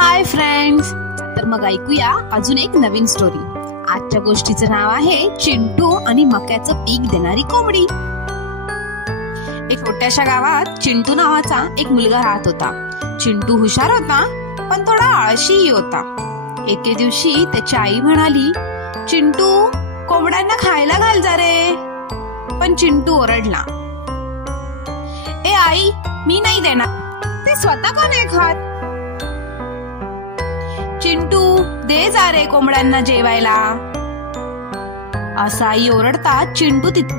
Hi friends. तर मग ऐकूया अजून एक नवीन स्टोरी आजच्या गोष्टीचं नाव आहे चिंटू आणि मक्याचं पीक देणारी कोंबडी. एक छोट्याशा गावात चिंटू नावाचा एक मुलगा राहत होता. चिंटू हुशार होता पण थोडा आळशीही होता. एके दिवशी त्याची आई म्हणाली चिंटू कोंबड्यांना खायला घाल जा रे. पण चिंटू ओरडला ए आई मी नाही देणार. ते स्वतः का नाही खात चिंटू दे जा रे कोंबड्यांना जेवायला. असा आई ओरडता चिंटू तिथे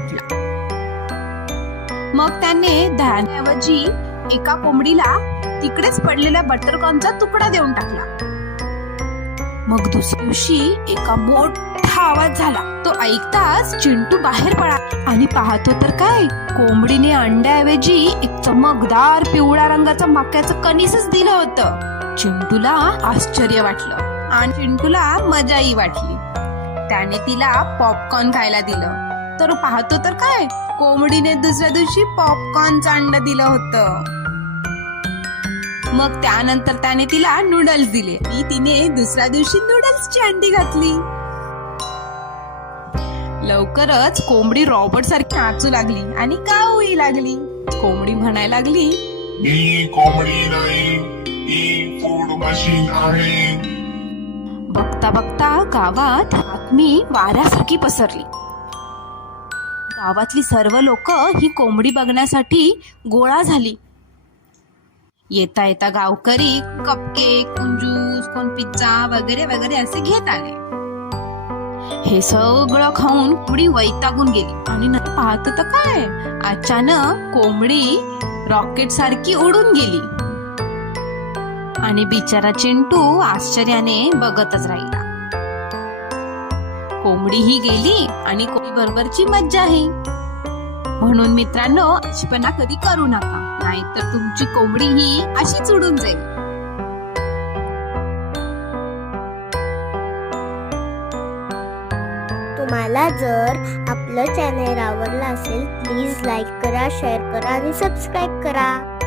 मग त्याने धान्याऐवजी एका कोंबडीला तिकडेच पडलेल्या बटरकॉर्नचा तुकडा देऊन टाकला. मग दुसऱ्या दिवशी एका मोठा आवाज झाला. तो ऐकताच चिंटू बाहेर पडा आणि पाहतो तर काय कोंबडीने अंड्याऐवजी एक चमकदार पिवळ्या रंगाचं मक्याचं कणीसच दिलं होतं. चिंटूला आश्चर्य वाटलं आणि चिंटूला मजाही वाटली. त्याने तिला पॉपकॉर्न खायला दिलं. तर पाहतो तर काय? कोंबडीने दुसऱ्या दिवशी पॉपकॉर्न अंड दिलं होतं. मग त्यानंतर त्याने तिला नूडल्स दिले. आणि तिने दुसऱ्या दिवशी नूडल्सची अंडी घातली. लवकरच कोंबडी रॉबर्ट सारखी नाचू लागली आणि गाऊही लागली. कोंबडी म्हणायला लागली मी कोंबडी नाही. मशीन आहे. बघता बघता गावात बातमी वाऱ्यासारखी पसरली. गावातली सर्व लोक ही कोंबडी बघण्यासाठी गोळा झाली. येता येता गावकरी कपकेक कुंजूस कोण पिझ्झा वगैरे वगैरे असे घेत आले. हे सगळं खाऊन कोंबडी वैतागून गेली. आणि नंतर पाहत तर काय? अचानक कोंबडी रॉकेट सारखी उडून गेली. आणि बिचारा चिंटू आश्चर्याने बघतच राहिला. कोंबडी ही गेली आणि कोंबडी बरोबरची आहे. म्हणून मित्रांनो अशीपणा कधी करू नका नाहीतर तुमची कोंबडी ही अशीच उडून जाईल. तुम्हाला जर आपलं चॅनेल आवडलं असेल प्लीज लाईक करा शेअर करा आणि सबस्क्राईब करा.